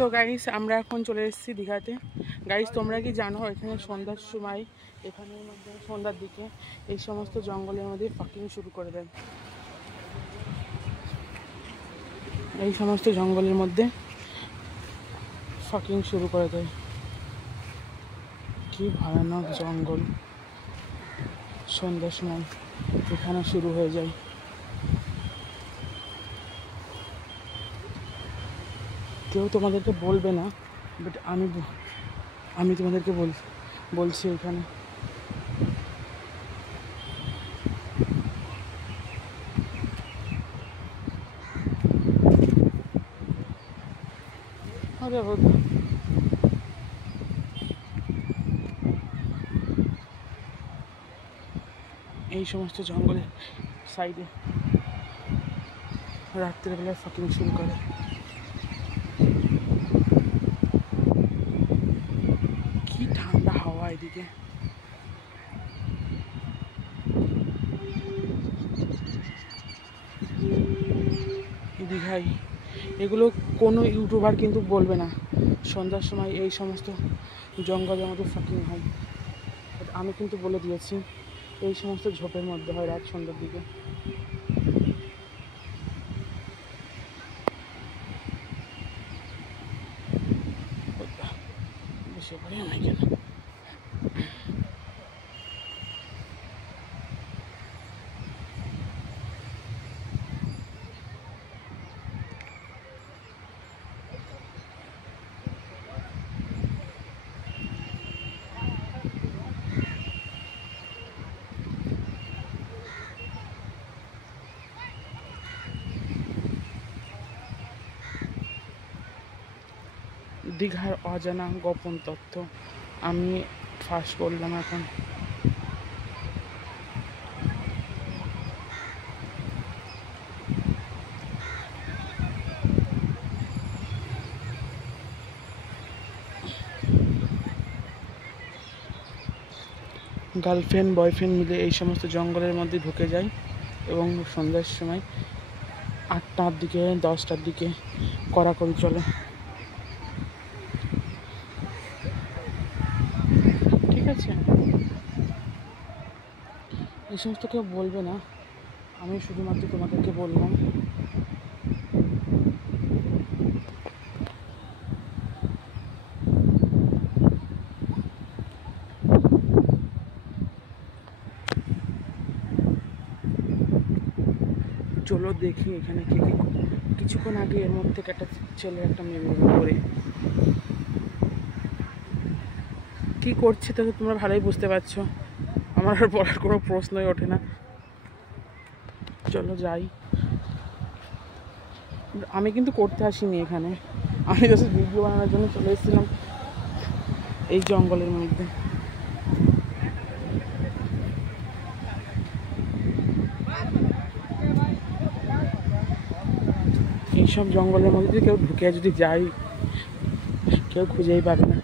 So guys আমরা এখন চলে এসেছি দীঘাতে। গাইস তোমরা কি জানো এখানে সন্ধ্যার সময় এখানের মধ্যে সন্ধ্যার দিকে এই সমস্ত জঙ্গলের মধ্যে ফাকিং শুরু করে দেয়। এই সমস্ত জঙ্গলের মধ্যে ফাকিং শুরু করে দেয়। কি ভয়ানক জঙ্গল, সন্ধ্যার সময় এখানে শুরু হয়ে যায়। কেউ তোমাদেরকে বলবে না, বাট আমি তোমাদেরকে বলছি এখানে। আরে এই সমস্ত জঙ্গলের সাইডে রাত্রেবেলায় ফাকিং শুরু করে। কি ঠান্ডা হাওয়া এদিকে। দীঘায় এগুলো কোনো ইউটিউবার কিন্তু বলবে না সন্ধ্যার সময় এই সমস্ত জঙ্গলের মধ্যে ফাকিং হয়। আমি কিন্তু বলে দিয়েছি এই সমস্ত ঝোপের মধ্যে হয় রাত সন্ধ্যার দিকে। বসে পড়ে আমি কেন দীঘার অজানা গোপন তথ্য আমি ফাঁস করলাম এখন। গার্লফ্রেন্ড বয়ফ্রেন্ড মিলে এই সমস্ত জঙ্গলের মধ্যে ঢুকে যায় এবং সন্ধ্যার সময় 8টার দিকে 10টার দিকে কড়াকড়ি চলে। ঠিক আছে, এই সমস্ত কেউ বলবে না, আমি শুধুমাত্র তোমাদেরকে বললাম। চলো দেখি এখানে কে কে। কিছুক্ষণ আগে এর মধ্যে থেকে একটা ছেলে একটা মেয়ে করে কি করছে তো তোমরা ভালোই বুঝতে পারছো। আমার আর বলার কোনো প্রশ্নই ওঠে না। চলো যাই। আমি কিন্তু করতে আসিনি এখানে, আমি জাস্ট ভিডিও বানানোর জন্য চলে এসেছিলাম এই জঙ্গলের মধ্যে। এইসব জঙ্গলের মধ্যে কেউ ঢুকে যদি যায় কেউ খুঁজেই পাবে না।